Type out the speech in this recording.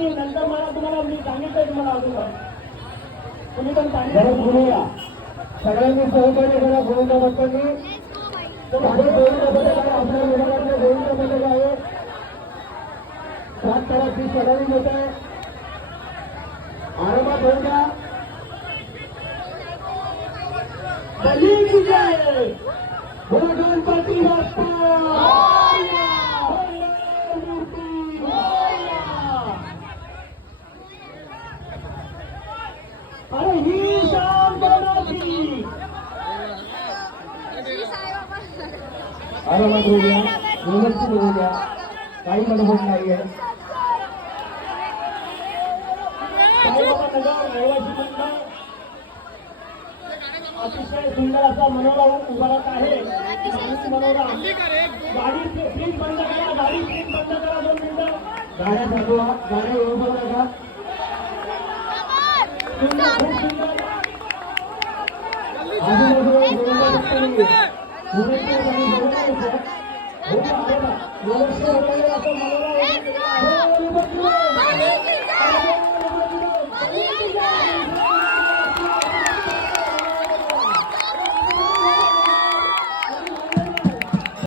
मी नंतर मला तुम्हाला मी सांगितलंय तुम्हाला अजून तुम्ही पण सांगितलं सगळ्यांनी सहकार्य करा. गोविंदा भक्तांनी गोविंदा पथक आपल्या विभागातले गोविंदा पथक आहे. 7 तारा 30 सगळ्यांनी होत आहे. आरामात होऊन द्या. गणपती बाप्पा अरे ही शाम कोणाची? आरामात होऊ द्या. व्यवस्थित होऊ द्या. काही गडबड नाहीये. अतिशय सुंदर असा मनोरा उभारत आहे. मनोरा गाडी फ्रीज बंद करा. गाडी फ्रीज बंद करा. 2 मिनिटं गाड्या चालवा. गाड्या येऊ नका. खूप सुंदर आजूबाजूला